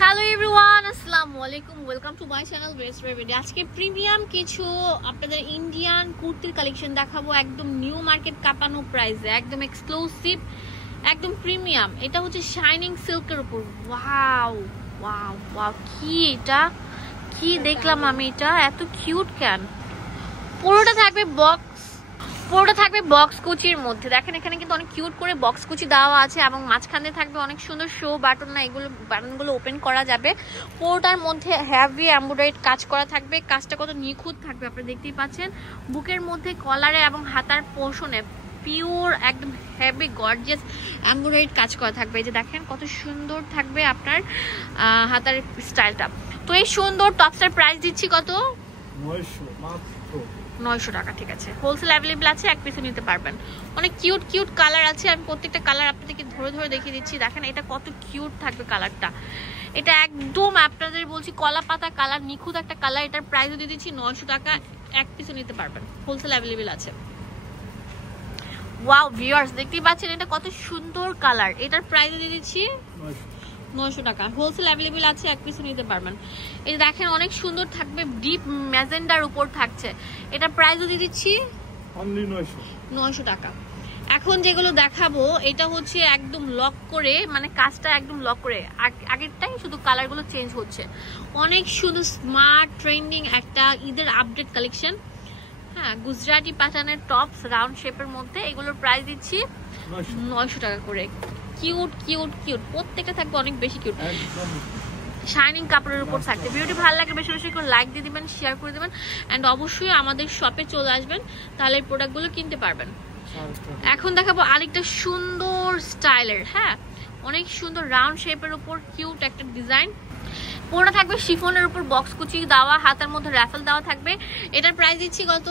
Hello everyone, আসসালামু আলাইকুম। Welcome to my channel best রেভিডি। আজকে প্রিমিয়াম কিছু আপনাদের ইন্ডিয়ান কুর্তির কালেকশন দেখাবো, একদম নিউ মার্কেট কাঁপানো প্রাইসে, একদম এক্সক্লুসিভ, একদম প্রিমিয়াম। এটা হচ্ছে শাইনিং সিল্কের উপর। ওয়াও ওয়াও ওয়াও, কি এটা, কি দেখলাম আমি, এটা এত কিউট কেন। পুরোটা থাকবে বক্স কুচির মধ্যে। দেখেন এখানে কিন্তু অনেক কিউট করে বক্স কুচি দেওয়া আছে এবং মাঝখানে থাকবে অনেক সুন্দর শো বাটন, না এগুলো বাটনগুলো ওপেন করা যাবে। পুরোটার মধ্যে হেভি এমব্রয়ডারি কাজ করা থাকবে। কাজটা কত নিখুঁত থাকবে আপনারা দেখতেই পাচ্ছেন। বুকের মধ্যে কলারে এবং হাতার পোর্শনে পিওর একদম হেভি গর্জিয়াস এমব্রয়ডারি কাজ করা থাকবে। এই যে দেখেন কত সুন্দর থাকবে আপনার হাতার স্টাইলটা। তো এই সুন্দর টপসটার প্রাইস দিচ্ছি কত? 900 টাকা। ঠিক আছে, হোলসেল অ্যাভেলেবল আছে, এক পিসে নিতে পারবেন। অনেক কিউট কিউট কালার আছে, আমি প্রত্যেকটা কালার আপনাদেরকে ধরে ধরে দেখিয়ে দিচ্ছি। দেখেন এটা কত কিউট থাকবে কালারটা। এটা একদম আপনাদের বলছি কলা পাতা কালার, নিখুঁত একটা কালার। এটার প্রাইসও দিয়ে দিচ্ছি 900 টাকা, এক পিসে নিতে পারবেন, হোলসেল অ্যাভেলেবল আছে। ওয়াও ভিউয়ার্স, দেখতেই পাচ্ছেন এটা কত সুন্দর কালার। এটার প্রাইসও দিয়ে দিচ্ছি 900 টাকা, হোলসেল অ্যাভেলেবল আছে, এক পিসে নিতে পারবেন। এই দেখেন অনেক সুন্দর থাকবে, ডিপ ম্যাজেন্ডার উপর থাকছে। এটার প্রাইসও দিয়ে দিচ্ছি অনলি 900 টাকা। এখন যেগুলো দেখাবো এটা হচ্ছে একদম লক করে, মানে কাজটা একদম লক করে, আগেরটাই শুধু কালারগুলো চেঞ্জ হচ্ছে। অনেক সুন্দর স্মার্ট ট্রেন্ডিং একটা ঈদের আপডেট কালেকশন। হ্যাঁ, গুজরাটি প্যাটার্নের টপস রাউন্ড শেপের মধ্যে, এগুলোর প্রাইস দিচ্ছি 900 টাকা করে। কিউট কিউট কিউট, প্রত্যেকটা থাকবে অনেক বেশি কিউট, শাইনিং কাপড়ের উপর থাকবে। ভিডিওটি ভালো লাগে বেশি বেশি করে লাইক দিয়ে দিবেন, শেয়ার করে দেবেন, অ্যান্ড অবশ্যই আমাদের শপে চলে আসবেন, তাহলে এই প্রোডাক্টগুলো কিনতে পারবেন। এখন দেখাবো আরেকটা সুন্দর স্টাইলের, হ্যাঁ অনেক সুন্দর রাউন্ড শেপের উপর কিউট একটা ডিজাইন। পুরোটা থাকবে শিফনের উপর বক্স কুচি দেওয়া, হাতের মধ্যে র্যাফেল দেওয়া থাকবে। এটার প্রাইস দিচ্ছি কত?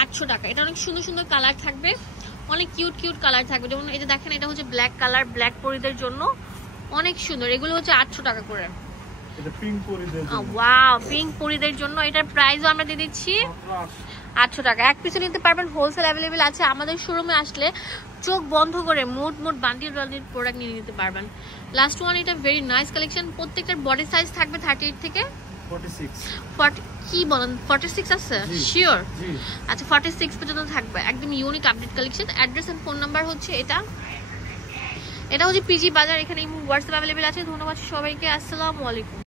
800 টাকা। এটা অনেক সুন্দর সুন্দর কালার থাকবে, অনেক কিউট কিউট কালার থাকবে। যেমন এই যে দেখেন এটা হচ্ছে ব্ল্যাক কালার, ব্ল্যাক পরিদের জন্য অনেক সুন্দর। এগুলো হচ্ছে 800 টাকা করে। এটা পিঙ্ক পরিদের জন্য। ওয়াও, পিঙ্ক পরিদের জন্য। এটার প্রাইসও আমরা দিয়ে দিচ্ছি 800 টাকা, এক পিসে নিতে পারবেন, হোলসেল অ্যাভেলেবল আছে। আমাদের শোরুমে আসলে চোখ বন্ধ করে মোট বান্ডিল প্রোডাক্ট নিয়ে নিতে পারবেন। লাস্ট ওয়ান, এটা ভেরি নাইস কালেকশন। প্রত্যেকটার বডি সাইজ থাকবে 38 থেকে 46। কি বলেন, 46 আছে? শিওর? আচ্ছা, 46 পর্যন্ত থাকবে। একদম unique update collection. Address and phone number হচ্ছে এটা হচ্ছে পিজি বাজার। এখানে হোয়াটসঅ্যাপ অ্যাভেলেবল আছে। ধন্যবাদ সবাইকে, আসসালামু আলাইকুম।